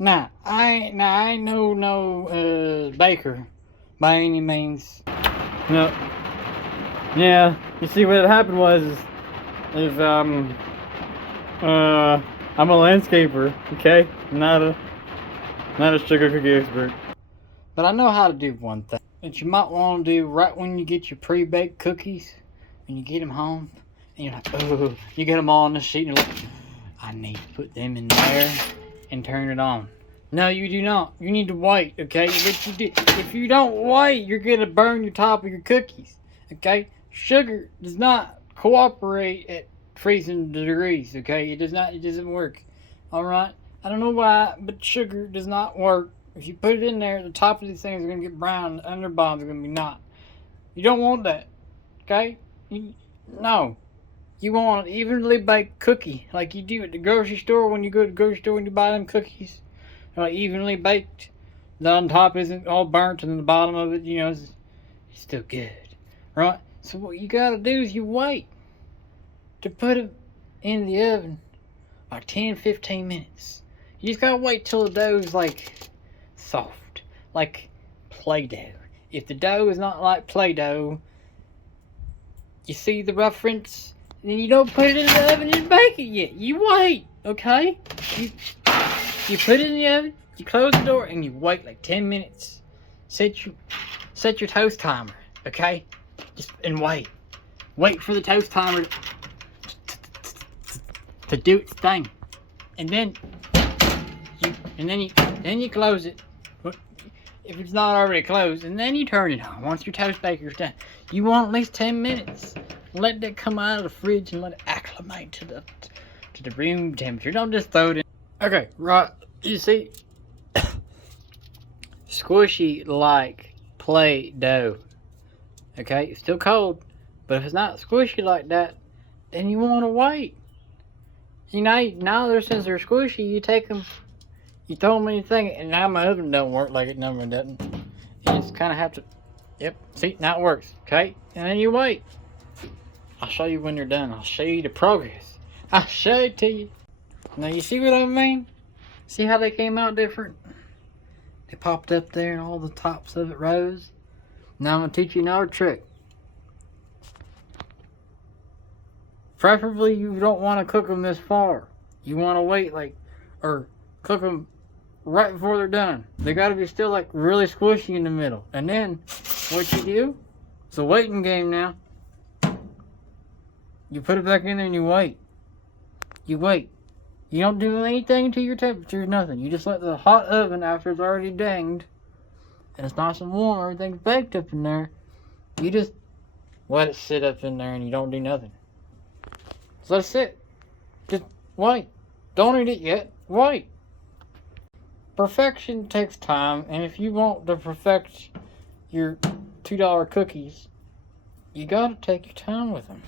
I ain't no baker by any means. No. Yeah, you see what happened was I'm a landscaper, okay? Not a sugar cookie expert. But I know how to do one thing that you might want to do right when you get your pre-baked cookies, and you get them home, and you're like, oh, you get them all on the sheet, and you're like, I need to put them in there and turn it on. No, you do not. You need to wait, okay? If you don't wait, you're gonna burn your top of your cookies, okay? Sugar does not cooperate at freezing degrees, okay? It doesn't work. Alright? I don't know why, but sugar does not work. If you put it in there, the top of these things are gonna get brown, the underbottoms are gonna be not. You don't want that, okay? No. You want an evenly baked cookie, like you do at the grocery store when you go to the grocery store and you buy them cookies. They're like evenly baked. The on top isn't all burnt, and the bottom of it, it's still good, right? So what you gotta do is you wait to put it in the oven like 10-15 minutes. You just gotta wait till the dough's like soft, like Play-Doh. If the dough is not like Play-Doh, you see the reference? Then you don't put it in the oven and bake it yet. You wait, okay? You put it in the oven, you close the door, and you wait like 10 minutes. Set your toast timer, okay? And wait. Wait for the toast timer to do its thing. And then you close it. If it's not already closed, and then you turn it on once your toast baker's done. You want at least 10 minutes. Let that come out of the fridge and let it acclimate to the room temperature. Don't just throw it in. Okay, right. You see, squishy like Play-Doh. Okay, it's still cold, but if it's not squishy like that, then you want to wait. Now since they're squishy, you take them, you throw them in your thing, and now my oven don't work like it normally doesn't. You just kind of have to, yep, see, now it works, okay? And then you wait. I'll show you when they're done. I'll show you the progress. I'll show it to you. Now you see what I mean? See how they came out different? They popped up there and all the tops of it rose. Now I'm going to teach you another trick. Preferably you don't want to cook them this far. You want to wait or cook them right before they're done. They got to be still like really squishy in the middle. And then what you do, it's a waiting game now. You put it back in there and you wait. You wait. You don't do anything to your temperature, nothing. You just let the hot oven, after it's already dinged, and it's nice and warm, everything's baked up in there, you just let it sit up in there and you don't do nothing. Just let it sit. Just wait. Don't eat it yet. Wait. Perfection takes time, and if you want to perfect your $2 cookies, you gotta take your time with them.